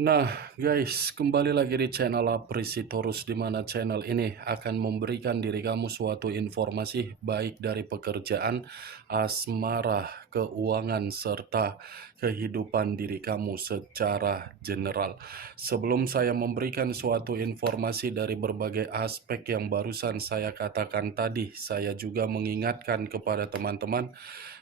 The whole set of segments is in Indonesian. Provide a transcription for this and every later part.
Nah, guys, kembali lagi di channel Aprisitorus, di mana channel ini akan memberikan diri kamu suatu informasi baik dari pekerjaan, asmara, keuangan, serta kehidupan diri kamu secara general. Sebelum saya memberikan suatu informasi dari berbagai aspek yang barusan saya katakan tadi, saya juga mengingatkan kepada teman-teman,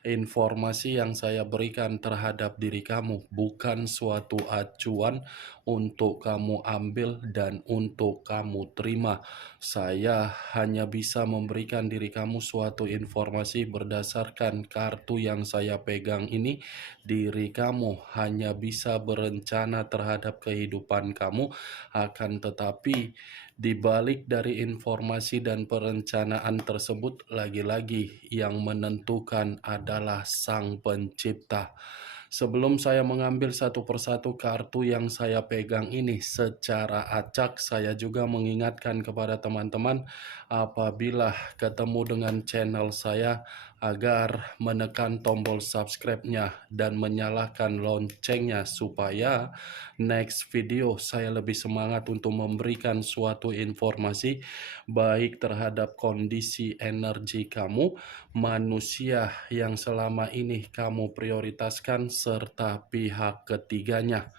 informasi yang saya berikan terhadap diri kamu bukan suatu acuan untuk kamu ambil dan untuk kamu terima. Saya hanya bisa memberikan diri kamu suatu informasi berdasarkan kartu yang saya pegang ini. Diri kamu hanya bisa berencana terhadap kehidupan kamu, akan tetapi di balik dari informasi dan perencanaan tersebut, lagi-lagi yang menentukan adalah Sang Pencipta. Sebelum saya mengambil satu persatu kartu yang saya pegang ini secara acak, saya juga mengingatkan kepada teman-teman apabila ketemu dengan channel saya agar menekan tombol subscribe-nya dan menyalakan loncengnya supaya next video saya lebih semangat untuk memberikan suatu informasi baik terhadap kondisi energi kamu, manusia yang selama ini kamu prioritaskan, serta pihak ketiganya.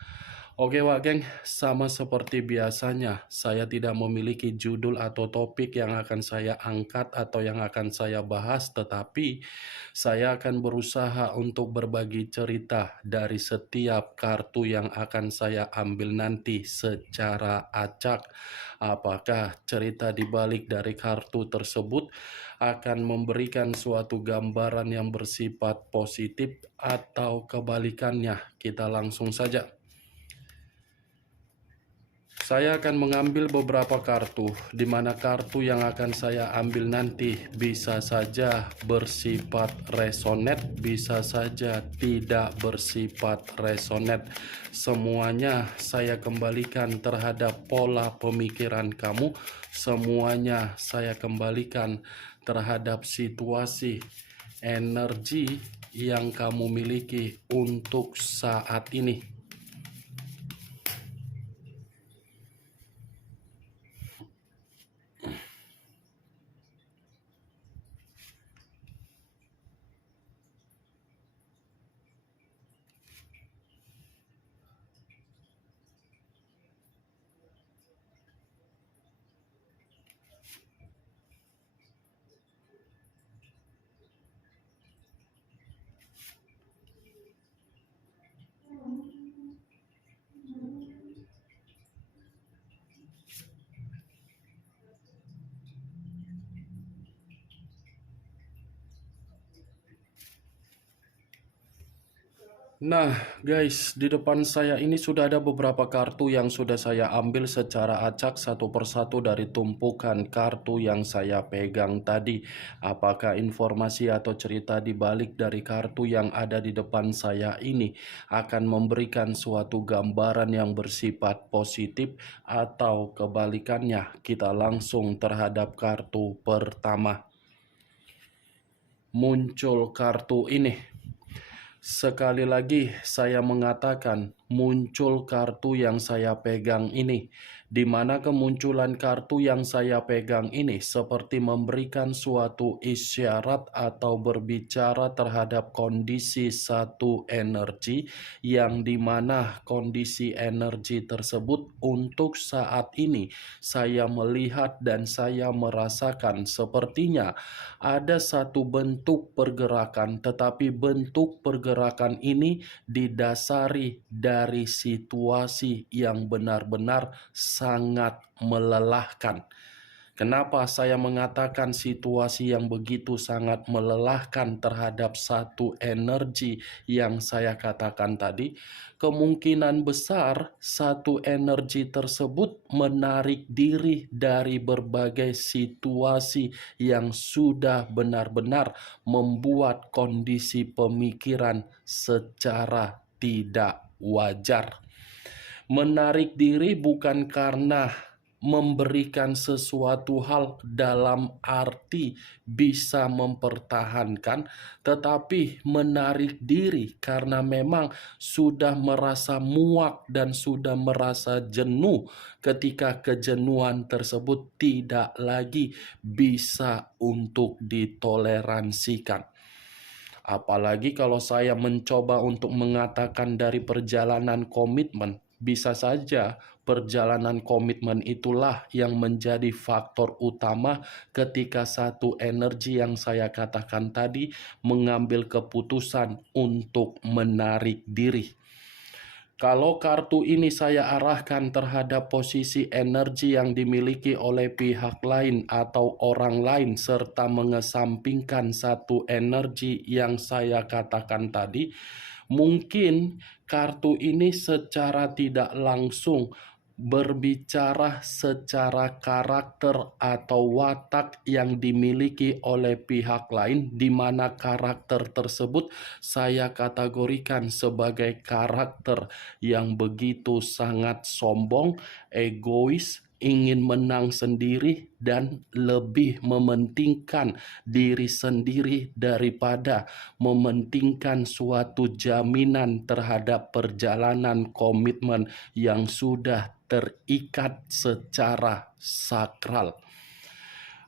Oke Wak Geng, sama seperti biasanya, saya tidak memiliki judul atau topik yang akan saya angkat atau yang akan saya bahas, tetapi saya akan berusaha untuk berbagi cerita dari setiap kartu yang akan saya ambil nanti secara acak. Apakah cerita di balik dari kartu tersebut akan memberikan suatu gambaran yang bersifat positif atau kebalikannya? Kita langsung saja. Saya akan mengambil beberapa kartu, di mana kartu yang akan saya ambil nanti bisa saja bersifat resonate, bisa saja tidak bersifat resonate. Semuanya saya kembalikan terhadap pola pemikiran kamu, semuanya saya kembalikan terhadap situasi energi yang kamu miliki untuk saat ini. Nah, guys, di depan saya ini sudah ada beberapa kartu yang sudah saya ambil secara acak satu persatu dari tumpukan kartu yang saya pegang tadi. Apakah informasi atau cerita di balik dari kartu yang ada di depan saya ini akan memberikan suatu gambaran yang bersifat positif atau kebalikannya? Kita langsung terhadap kartu pertama. Muncul kartu ini. Sekali lagi saya mengatakan muncul kartu yang saya pegang ini, di mana kemunculan kartu yang saya pegang ini seperti memberikan suatu isyarat atau berbicara terhadap kondisi satu energi, yang dimana kondisi energi tersebut untuk saat ini saya melihat dan saya merasakan sepertinya ada satu bentuk pergerakan, tetapi bentuk pergerakan ini didasari dari situasi yang benar-benar sangat melelahkan. Kenapa saya mengatakan situasi yang begitu sangat melelahkan terhadap satu energi yang saya katakan tadi? Kemungkinan besar satu energi tersebut menarik diri dari berbagai situasi yang sudah benar-benar membuat kondisi pemikiran secara tidak wajar. Menarik diri bukan karena memberikan sesuatu hal dalam arti bisa mempertahankan, tetapi menarik diri karena memang sudah merasa muak dan sudah merasa jenuh ketika kejenuhan tersebut tidak lagi bisa untuk ditoleransikan. Apalagi kalau saya mencoba untuk mengatakan dari perjalanan komitmen, bisa saja perjalanan komitmen itulah yang menjadi faktor utama ketika satu energi yang saya katakan tadi mengambil keputusan untuk menarik diri. Kalau kartu ini saya arahkan terhadap posisi energi yang dimiliki oleh pihak lain atau orang lain serta mengesampingkan satu energi yang saya katakan tadi, mungkin kartu ini secara tidak langsung berbicara secara karakter atau watak yang dimiliki oleh pihak lain, di mana karakter tersebut saya kategorikan sebagai karakter yang begitu sangat sombong, egois, ingin menang sendiri, dan lebih mementingkan diri sendiri daripada mementingkan suatu jaminan terhadap perjalanan komitmen yang sudah terikat secara sakral.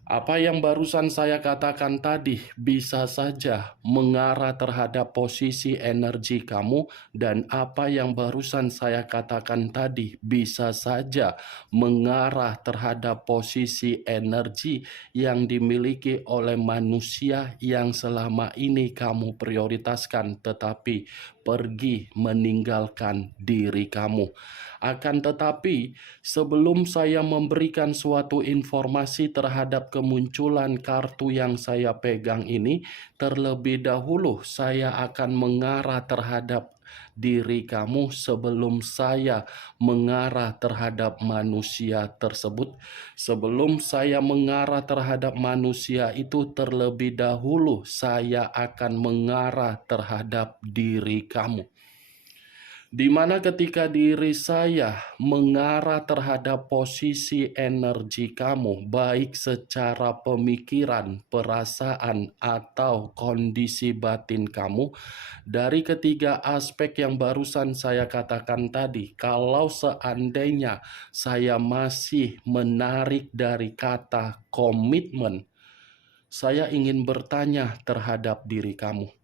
Apa yang barusan saya katakan tadi bisa saja mengarah terhadap posisi energi kamu, dan apa yang barusan saya katakan tadi bisa saja mengarah terhadap posisi energi yang dimiliki oleh manusia yang selama ini kamu prioritaskan tetapi pergi meninggalkan diri kamu. Akan tetapi, sebelum saya memberikan suatu informasi terhadap kemunculan kartu yang saya pegang ini, terlebih dahulu saya akan mengarah terhadap diri kamu sebelum saya mengarah terhadap manusia tersebut. Sebelum saya mengarah terhadap manusia itu, terlebih dahulu saya akan mengarah terhadap diri kamu. Di mana ketika diri saya mengarah terhadap posisi energi kamu, baik secara pemikiran, perasaan, atau kondisi batin kamu, dari ketiga aspek yang barusan saya katakan tadi, kalau seandainya saya masih menarik dari kata komitmen, saya ingin bertanya terhadap diri kamu.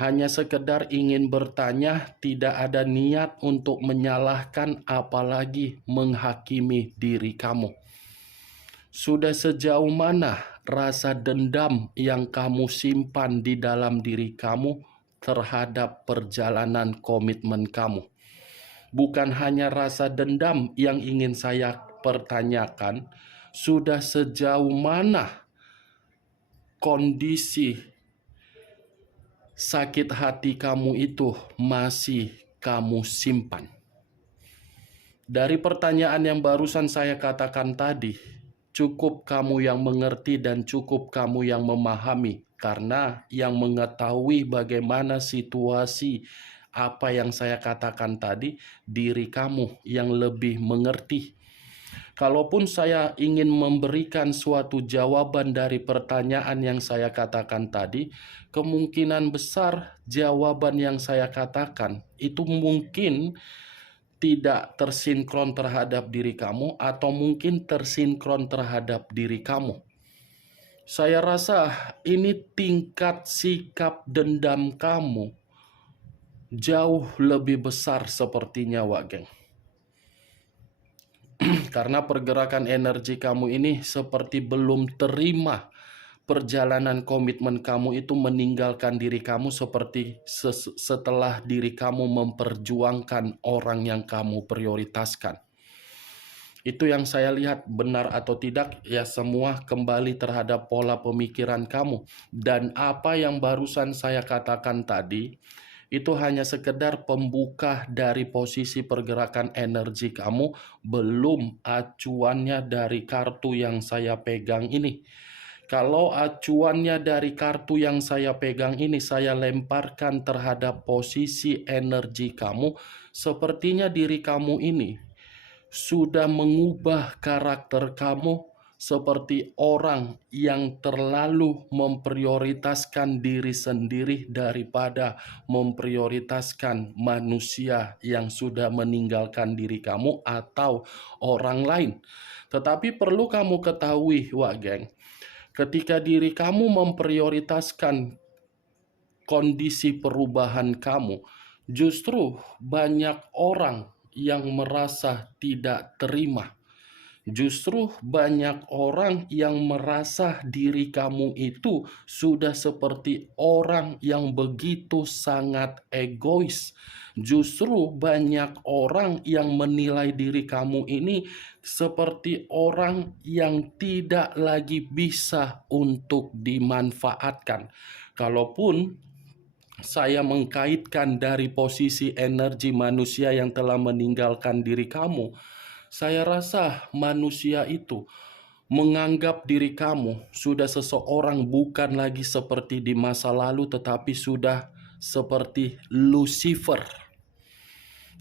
Hanya sekedar ingin bertanya, tidak ada niat untuk menyalahkan apalagi menghakimi diri kamu. Sudah sejauh mana rasa dendam yang kamu simpan di dalam diri kamu terhadap perjalanan komitmen kamu? Bukan hanya rasa dendam yang ingin saya pertanyakan, sudah sejauh mana kondisi sakit hati kamu itu masih kamu simpan? Dari pertanyaan yang barusan saya katakan tadi, cukup kamu yang mengerti dan cukup kamu yang memahami, karena yang mengetahui bagaimana situasi apa yang saya katakan tadi, diri kamu yang lebih mengerti. Kalaupun saya ingin memberikan suatu jawaban dari pertanyaan yang saya katakan tadi, kemungkinan besar jawaban yang saya katakan itu mungkin tidak tersinkron terhadap diri kamu, atau mungkin tersinkron terhadap diri kamu. Saya rasa ini tingkat sikap dendam kamu jauh lebih besar sepertinya, Wak Geng. Karena pergerakan energi kamu ini seperti belum terima perjalanan komitmen kamu itu meninggalkan diri kamu seperti setelah diri kamu memperjuangkan orang yang kamu prioritaskan. Itu yang saya lihat, benar atau tidak, ya semua kembali terhadap pola pemikiran kamu. Dan apa yang barusan saya katakan tadi, itu hanya sekedar pembuka dari posisi pergerakan energi kamu, belum acuannya dari kartu yang saya pegang ini. Kalau acuannya dari kartu yang saya pegang ini saya lemparkan terhadap posisi energi kamu, sepertinya diri kamu ini sudah mengubah karakter kamu seperti orang yang terlalu memprioritaskan diri sendiri daripada memprioritaskan manusia yang sudah meninggalkan diri kamu atau orang lain. Tetapi perlu kamu ketahui, Wak Geng, ketika diri kamu memprioritaskan kondisi perubahan kamu, justru banyak orang yang merasa tidak terima. Justru banyak orang yang merasa diri kamu itu sudah seperti orang yang begitu sangat egois. Justru banyak orang yang menilai diri kamu ini seperti orang yang tidak lagi bisa untuk dimanfaatkan. Kalaupun saya mengkaitkan dari posisi energi manusia yang telah meninggalkan diri kamu, saya rasa manusia itu menganggap diri kamu sudah seseorang bukan lagi seperti di masa lalu, tetapi sudah seperti Lucifer.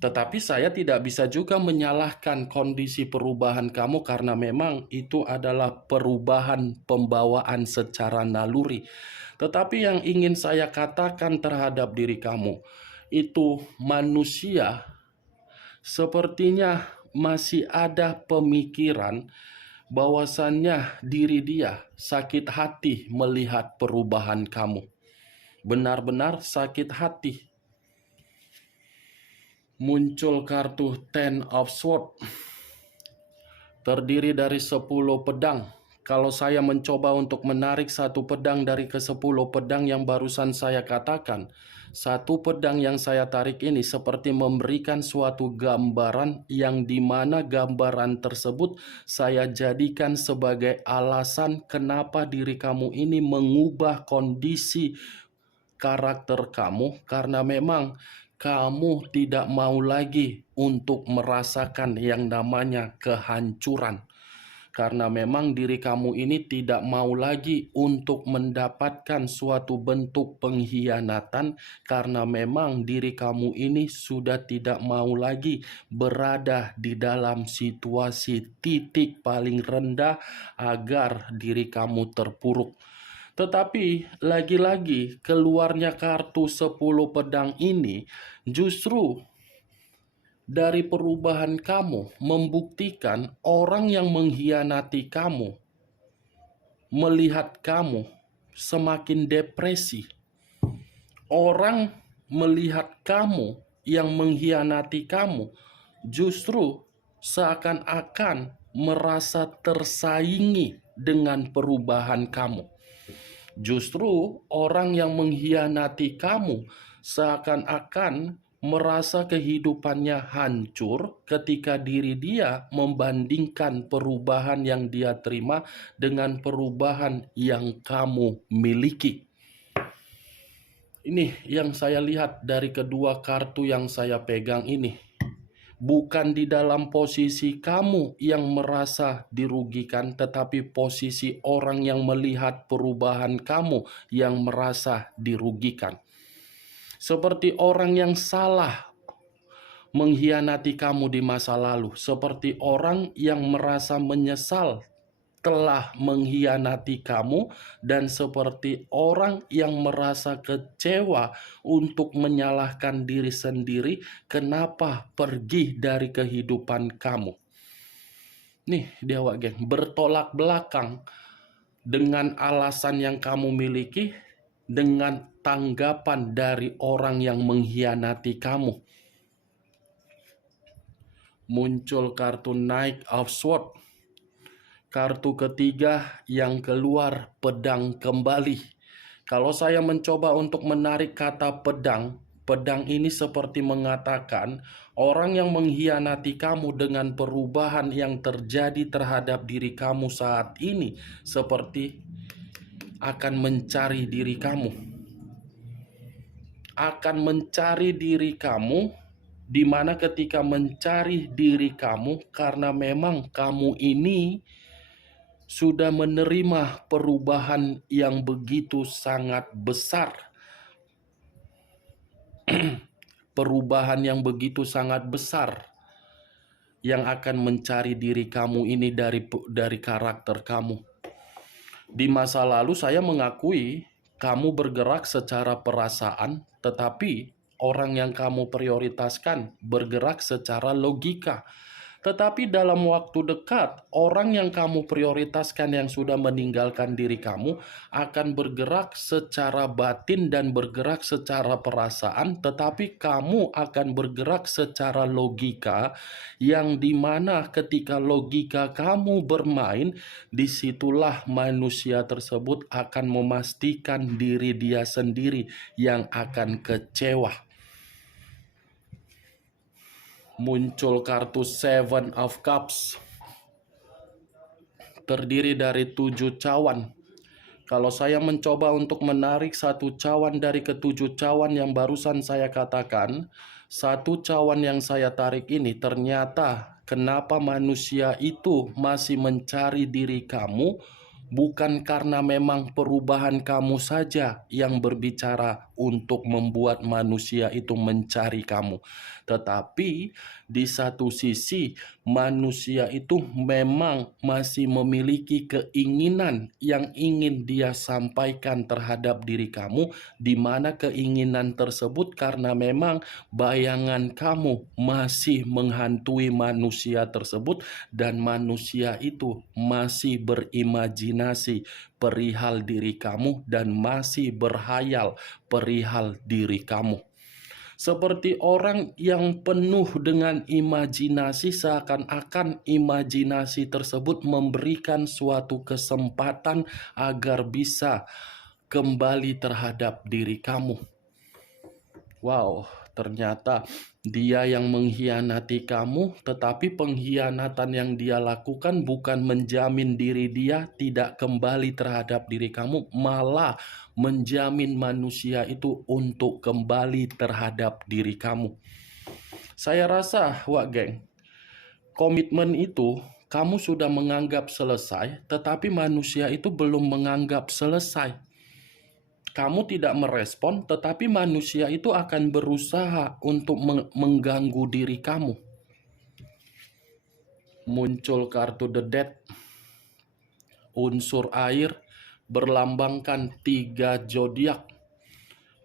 Tetapi saya tidak bisa juga menyalahkan kondisi perubahan kamu karena memang itu adalah perubahan pembawaan secara naluri. Tetapi yang ingin saya katakan terhadap diri kamu, itu manusia sepertinya masih ada pemikiran bahwasannya diri dia sakit hati melihat perubahan kamu. Benar-benar sakit hati. Muncul kartu Ten of Swords, terdiri dari 10 pedang. Kalau saya mencoba untuk menarik satu pedang dari ke-10 pedang yang barusan saya katakan, satu pedang yang saya tarik ini seperti memberikan suatu gambaran yang dimana gambaran tersebut saya jadikan sebagai alasan kenapa diri kamu ini mengubah kondisi karakter kamu, karena memang kamu tidak mau lagi untuk merasakan yang namanya kehancuran. Karena memang diri kamu ini tidak mau lagi untuk mendapatkan suatu bentuk pengkhianatan, karena memang diri kamu ini sudah tidak mau lagi berada di dalam situasi titik paling rendah agar diri kamu terpuruk. Tetapi lagi-lagi keluarnya kartu 10 pedang ini justru dari perubahan kamu membuktikan orang yang mengkhianati kamu melihat kamu semakin depresi. Orang melihat kamu yang mengkhianati kamu justru seakan-akan merasa tersaingi dengan perubahan kamu. Justru orang yang mengkhianati kamu seakan-akan merasa kehidupannya hancur ketika diri dia membandingkan perubahan yang dia terima dengan perubahan yang kamu miliki. Ini yang saya lihat dari kedua kartu yang saya pegang ini. Bukan di dalam posisi kamu yang merasa dirugikan, tetapi posisi orang yang melihat perubahan kamu yang merasa dirugikan. Seperti orang yang salah mengkhianati kamu di masa lalu, seperti orang yang merasa menyesal telah mengkhianati kamu, dan seperti orang yang merasa kecewa untuk menyalahkan diri sendiri kenapa pergi dari kehidupan kamu. Nih dia, Wak Geng, bertolak belakang dengan alasan yang kamu miliki dengan tanggapan dari orang yang mengkhianati kamu. Muncul kartu Knight of Swords. Kartu ketiga yang keluar, pedang kembali. Kalau saya mencoba untuk menarik kata pedang, pedang ini seperti mengatakan orang yang mengkhianati kamu dengan perubahan yang terjadi terhadap diri kamu saat ini seperti akan mencari diri kamu. Akan mencari diri kamu, di mana ketika mencari diri kamu, karena memang kamu ini sudah menerima perubahan yang begitu sangat besar. Perubahan yang begitu sangat besar. yang akan mencari diri kamu ini dari karakter kamu. Di masa lalu saya mengakui kamu bergerak secara perasaan, tetapi orang yang kamu prioritaskan bergerak secara logika. Tetapi dalam waktu dekat, orang yang kamu prioritaskan yang sudah meninggalkan diri kamu akan bergerak secara batin dan bergerak secara perasaan, tetapi kamu akan bergerak secara logika, yang dimana ketika logika kamu bermain, disitulah manusia tersebut akan memastikan diri dia sendiri yang akan kecewa. Muncul kartu Seven of Cups, terdiri dari 7 cawan. Kalau saya mencoba untuk menarik satu cawan dari ketujuh cawan yang barusan saya katakan, satu cawan yang saya tarik ini ternyata kenapa manusia itu masih mencari diri kamu, bukan karena memang perubahan kamu saja yang berbicara untuk membuat manusia itu mencari kamu. Tetapi di satu sisi manusia itu memang masih memiliki keinginan yang ingin dia sampaikan terhadap diri kamu, di mana keinginan tersebut karena memang bayangan kamu masih menghantui manusia tersebut, dan manusia itu masih berimajinasi perihal diri kamu dan masih berhayal perihal diri kamu. Seperti orang yang penuh dengan imajinasi, seakan-akan imajinasi tersebut memberikan suatu kesempatan agar bisa kembali terhadap diri kamu. Wow, ternyata dia yang mengkhianati kamu, tetapi pengkhianatan yang dia lakukan bukan menjamin diri dia tidak kembali terhadap diri kamu, malah menjamin manusia itu untuk kembali terhadap diri kamu. Saya rasa, wak geng, komitmen itu kamu sudah menganggap selesai, tetapi manusia itu belum menganggap selesai. Kamu tidak merespon, tetapi manusia itu akan berusaha untuk mengganggu diri kamu. Muncul kartu The Death, unsur air, berlambangkan 3 zodiak,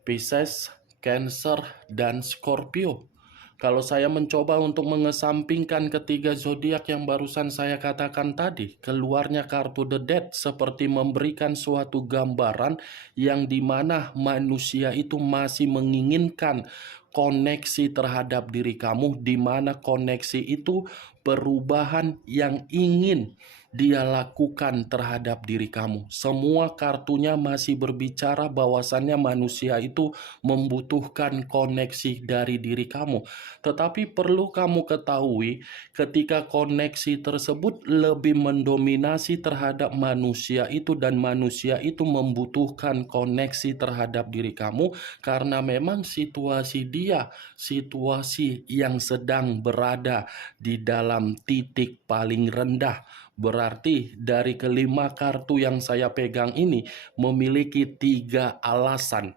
Pisces, Cancer, dan Scorpio. Kalau saya mencoba untuk mengesampingkan ketiga zodiak yang barusan saya katakan tadi, keluarnya kartu The Death seperti memberikan suatu gambaran yang dimana manusia itu masih menginginkan koneksi terhadap diri kamu, di mana koneksi itu perubahan yang ingin dia lakukan terhadap diri kamu. Semua kartunya masih berbicara bahwasannya manusia itu membutuhkan koneksi dari diri kamu. Tetapi perlu kamu ketahui, ketika koneksi tersebut lebih mendominasi terhadap manusia itu, dan manusia itu membutuhkan koneksi terhadap diri kamu karena memang situasi dia, situasi yang sedang berada di dalam titik paling rendah. Berarti dari kelima kartu yang saya pegang ini memiliki 3 alasan.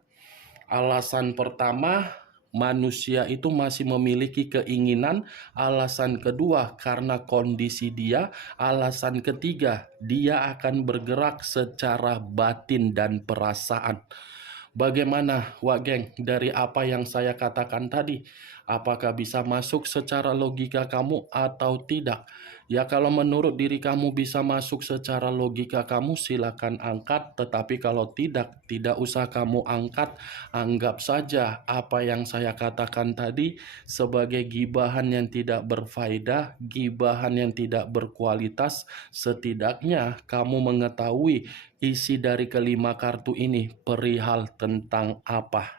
Alasan pertama, manusia itu masih memiliki keinginan. Alasan kedua, karena kondisi dia. Alasan ketiga, dia akan bergerak secara batin dan perasaan. Bagaimana, Wak Geng, dari apa yang saya katakan tadi? Apakah bisa masuk secara logika kamu atau tidak? Ya, kalau menurut diri kamu bisa masuk secara logika kamu, silakan angkat. Tetapi kalau tidak, tidak usah kamu angkat. Anggap saja apa yang saya katakan tadi sebagai gibahan yang tidak berfaedah, gibahan yang tidak berkualitas. Setidaknya kamu mengetahui isi dari kelima kartu ini perihal tentang apa.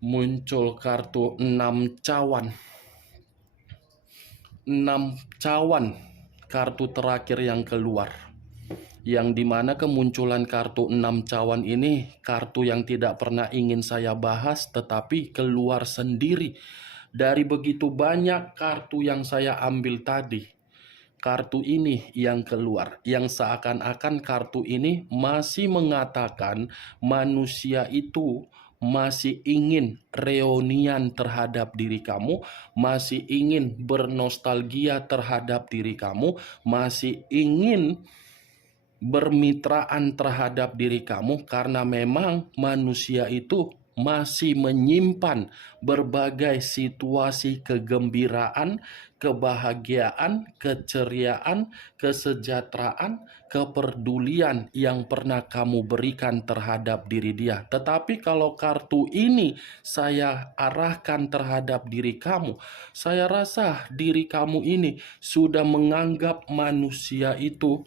Muncul kartu 6 cawan. 6 cawan, kartu terakhir yang keluar. Yang dimana kemunculan kartu 6 cawan ini kartu yang tidak pernah ingin saya bahas, tetapi keluar sendiri. Dari begitu banyak kartu yang saya ambil tadi, kartu ini yang keluar, yang seakan-akan kartu ini masih mengatakan manusia itu masih ingin reunian terhadap diri kamu, masih ingin bernostalgia terhadap diri kamu, masih ingin bermitraan terhadap diri kamu, karena memang manusia itu masih menyimpan berbagai situasi kegembiraan, kebahagiaan, keceriaan, kesejahteraan, kepedulian yang pernah kamu berikan terhadap diri dia. Tetapi kalau kartu ini saya arahkan terhadap diri kamu, saya rasa diri kamu ini sudah menganggap manusia itu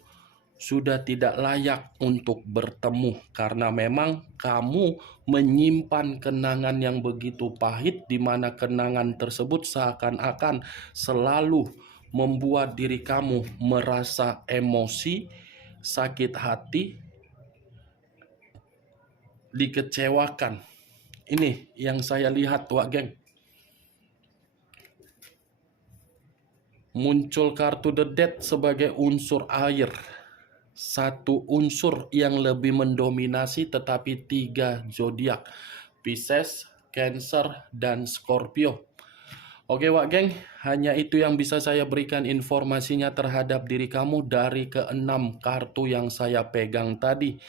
sudah tidak layak untuk bertemu, karena memang kamu menyimpan kenangan yang begitu pahit, di mana kenangan tersebut seakan-akan selalu membuat diri kamu merasa emosi, sakit hati, dikecewakan. Ini yang saya lihat, Wak Geng. Muncul kartu The Death sebagai unsur air, satu unsur yang lebih mendominasi, tetapi 3 zodiak: Pisces, Cancer, dan Scorpio. Oke Wak Geng, hanya itu yang bisa saya berikan informasinya terhadap diri kamu dari ke-6 kartu yang saya pegang tadi.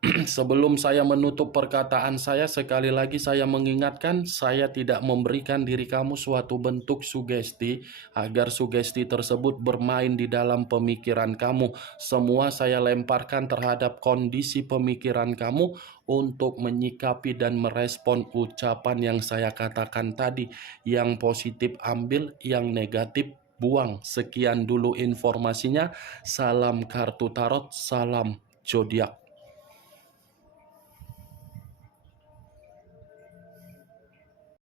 Sebelum saya menutup perkataan saya, sekali lagi saya mengingatkan, saya tidak memberikan diri kamu suatu bentuk sugesti agar sugesti tersebut bermain di dalam pemikiran kamu. Semua saya lemparkan terhadap kondisi pemikiran kamu untuk menyikapi dan merespon ucapan yang saya katakan tadi. Yang positif ambil, yang negatif buang. Sekian dulu informasinya. Salam kartu tarot, salam zodiak.